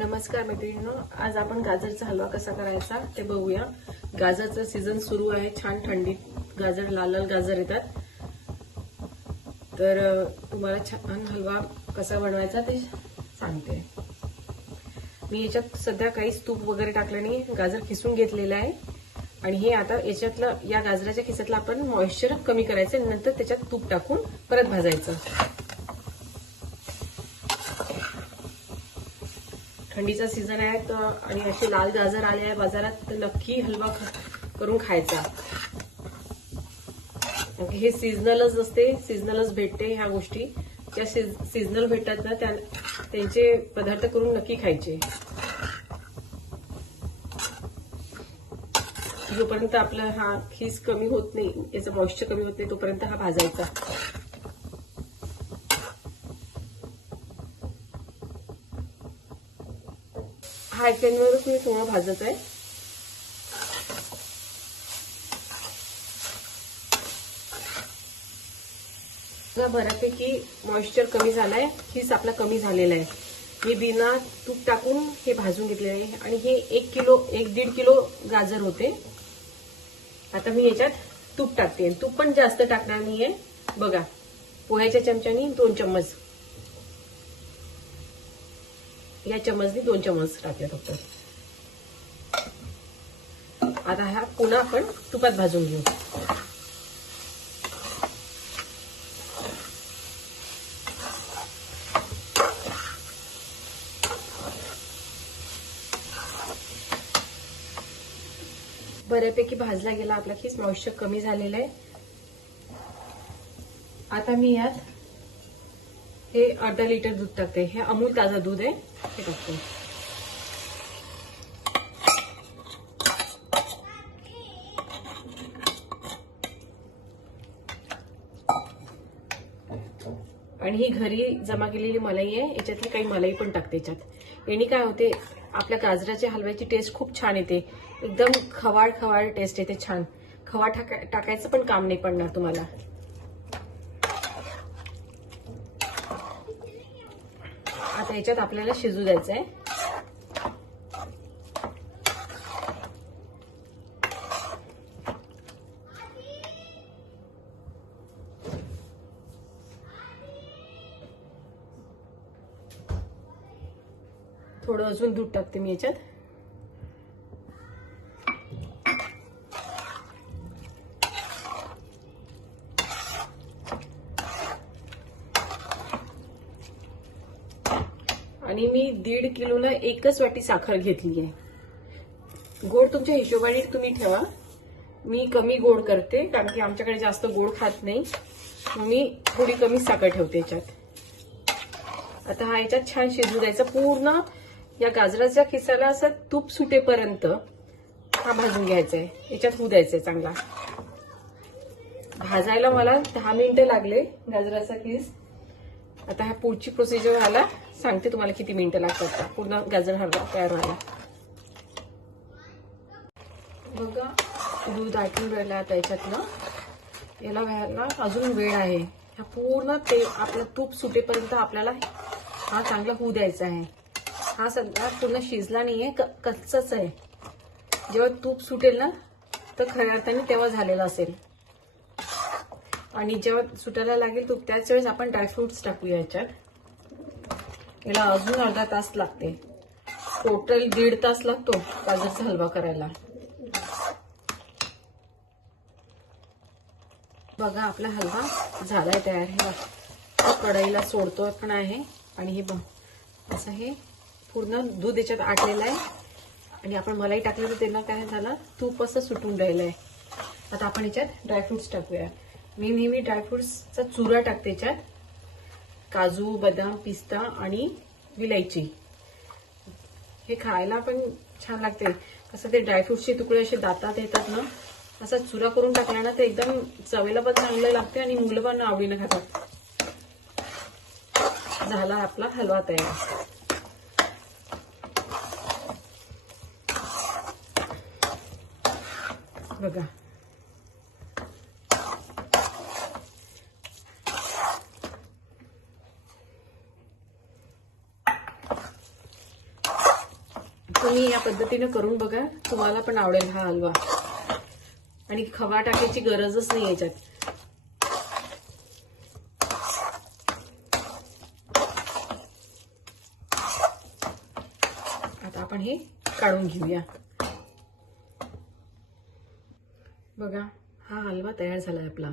नमस्कार मैत्रिणींनो, आज आपण गाजरचा हलवा कसा करायचा ते बघूया। गाजरचा सीझन सुरू आहे, छान थंडीत गाजर लाल लाल गाजर येतात। तर तुम्हाला छान हलवा कसा बनवायचा ते सांगते। मी याच्यात सध्या काहीच तूप वगैरे टाकलं नाही, गाजर किसून घेतलेलं आहे आणि हे आता याच्यातलं या गाजराच्या खिसातलं आपण मॉइश्चर कमी करायचं, नंतर त्याच्यात तूप टाकून परत भाजायचं। थंडीचा सीझन आहे तर आणि असे लाल गाजर आले आहे बाजारात, तर नक्की हलवा करून खायचा। हे सीझनलच असते, सीझनलच भेटते ह्या गोष्टी। त्या सीझनल भेटतात ना, त्यांचे पदार्थ करून नक्की खायचे। जोपर्यंत आपला हा खीस कमी होत नाही, याचं मॉइश्चर कमी होत नाही, तोपर्यंत हा भाजायचा। हाय फ्लेमवरच मी थोडं भाजत आहे। बऱ्यापैकी मॉइश्चर कमी झालाय, खीस आपला कमी झालेला आहे। मी बिना तूप टाकून हे भाजून घेतलेले आहे आणि हे 1-1.5 किलो गाजर होते। आता मी याच्यात तूप टाकते, तूप पण जास्त टाकणार नाहीये। बघा, पोह्याच्या चमच्यानी 2 चम्मच, या चम्मचनी 2 चम्मच टाकले फक्त। आता हा पुन्हा आपण तुपात भाजून घेऊ। बऱ्यापैकी भाजला गेला आपला खीस, मॉइश्चर कमी झालेला आहे। आता मी यात हे अर्धा लिटर दूध टाकते, हे अमूल ताजा दूध आहे, हे टाकते। आणि ही घरी जमा केलेली मलाई आहे, याच्यातली काही मलाई पण टाकते याच्यात। याने काय होते, आपल्या गाजराच्या हलव्याची टेस्ट खूप छान येते, एकदम खवाड खवाड टेस्ट येते, छान। खवा टाकायचं पण काम नाही पडणार तुम्हाला। आता याच्यात आपल्याला शिजू द्यायचं आहे। थोडं अजून दूध टाकते मी याच्यात। आणि मी 1.5 किलोला 1च वाटी साखर घेतली आहे। गोड तुमच्या हिशोबाने तुम्ही ठेवा, मी कमी गोड करते कारण की आमच्याकडे जास्त गोड खात नाही, मी थोडी कमी साखर ठेवते याच्यात। आता हा याच्यात छान शिजू द्यायचा, पूर्ण या गाजराच्या खिसाला असं तूप सुटेपर्यंत हा भाजून घ्यायचा आहे, याच्यात होऊ द्यायचंय चांगला। भाजायला मला 10 मिनिटं लागले गाजराचा खीस। आता हा पुढची प्रोसिजर व्हायला सांगते तुम्हाला किती मिनिटं लागतात पूर्ण गाजर हलवा तयार व्हायला। बघा, दूध आटून राहिलं आता याच्यातलं, याला व्हायला अजून वेळ आहे। हा पूर्ण ते आपलं तूप सुटेपर्यंत आपल्याला हा चांगला होऊ द्यायचा आहे। हा सगळा पूर्ण शिजला नाहीये, कच्चाच आहे। जेव्हा तूप सुटेल ना, तर खऱ्या अर्थाने तेव्हा झालेला असेल। आणि जेव्हा सुटायला लागेल तूप, त्याच वेळेस आपण ड्रायफ्रुट्स टाकूया याच्यात। याला अजून अर्धा तास लागते, टोटल 1.5 तास लागतो गाजरचा हलवा करायला। बघा, आपला हलवा झालाय तयार। हे कढईला सोडतो पण आहे आणि हे असं हे पूर्ण दूध याच्यात आटलेलं आहे आणि आपण मलाई टाकलं तर त्यांना काय झालं, तूप असं सुटून राहिलं आहे। आता आपण याच्यात ड्रायफ्रुट्स टाकूया। मी नेहमी ड्रायफ्रुट्सचा चुरा टाकते याच्यात, काजू, बदाम, पिस्ता आणि विलायची। हे खायला पण छान लागते, कसं ते ड्रायफ्रुट्सचे तुकडे असे दातात येतात ना, असा चुरा करून टाकला ना, ते एकदम चवेला पण चांगलं लागते आणि मुलं पण आवडीनं खातात। झाला आपला हलवा तयार। बघा, तुम्ही या पद्धतीने करून बघा, तुम्हाला पण आवडेल हा हलवा. आणि खवा टाकायची गरजच नाही याच्यात. आता आपण हे काढून घेऊया. बघा, हा हलवा तयार झालाय आपला.